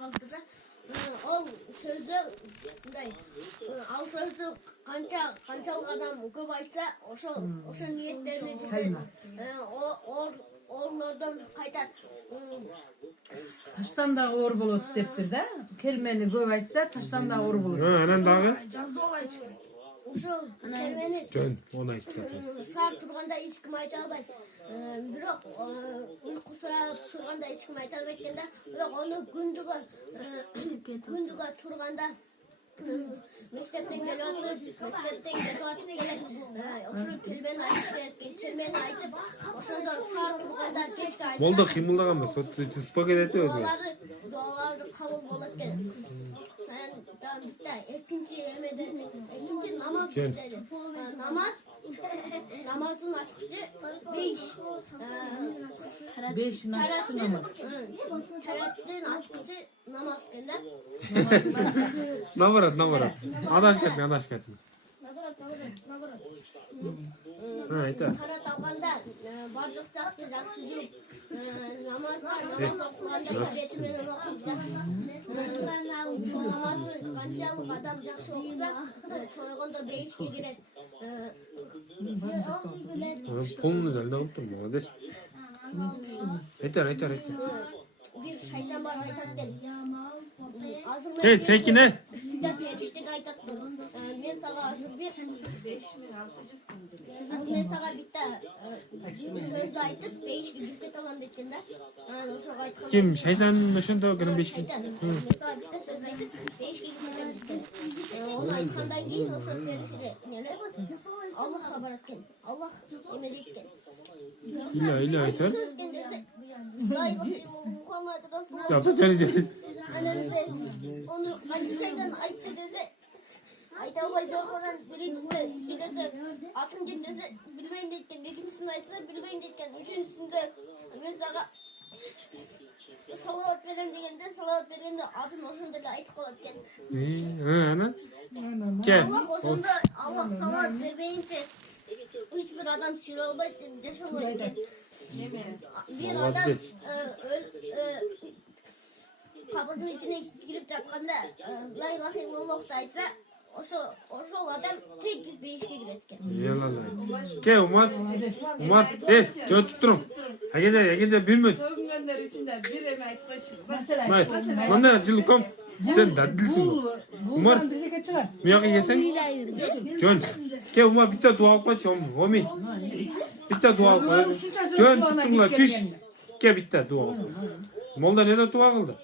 kaldı da ol sözü bunday al sözü kançalık adam көп айтса ошо ниеттерине жетет орнордон кайтат Taştan da оор болот дептир да. Келмени көп айтса таштан да оор болот. Анан дагы жазуу айтыш керек ошо келмени жөн оны айтты. саар турганда эч ким айта албайт бирок уйкусурап турганда эч ким айта албайт экен да бирок аны күндүгө турганда мектептен келип атып келет ошо келбени айтыш керек келмени айтып ошондо саар турганда кечке айтса Болду кыймылдаган эмес. Успокоить этип өзү. дуаларды кабыл болот экен анан биtta экинчи намаз деди намаздын ачкычы 5 5'in açıcı namaz. тараптын ачкычы намаз экен да Наоборот. Адашып кетти. Айта. тарат алганда бардык жакты жакшы жууп намаз окуганда бети менен окуп ушул намазды канчалык адам жакшы окуса чойгондо 5ке кирет Полный дал да, молодец. Айтар. бир шайтан бар айтат экен Эй, Секине. периштеге айтат экен мен сага мен сага битта сөздү айтып 5ке кирип кете алам декен да анан ошого айткан Ким шайтан ошондо кирим 5ке. шайтан мен сага битта сөз айтып 5ке кирип кетем декен ону айткандан кийин ошо периште эмелер Аллахка барат экен Аллах эме дейт экен Иле айтар. сөз экен десе Muhammed Rasulullah Жапа чали. анан ону кантип шайтан айтты десе айта албай зоргонан биринчисине сүйлөсө атын ким десе билбейм дейт экен экинчисин айтса билбейм дейт экен үчүнчүсүндө мен сага салават берем дегенде салават бергенде атын ошондо эле айтып калат экен Анан кел. ошондо Аллах салават бербейинче эч бир адам сүйлөй албайт жашабайт экен бир адам кабырдын ичине кирип жатканда ла илаха иллаллахты айтса ошол адам тегиз 5ке кирет экен Ке, Умат, жөтүп туруң. Агеже 1 мүнөт. Sövüngenler içinde bir eme aytkoyçu. Майт, мында жылком. Сен дадилсиң. Умар, birlikte çıkar. буяка келсең. Жөн. Ке, Умар битте дуа кылып койчу, Омин. Битте дуа кылып. Жөн, туттуңла, чүш. Ке битте дуа. Молда неде дуа кылды?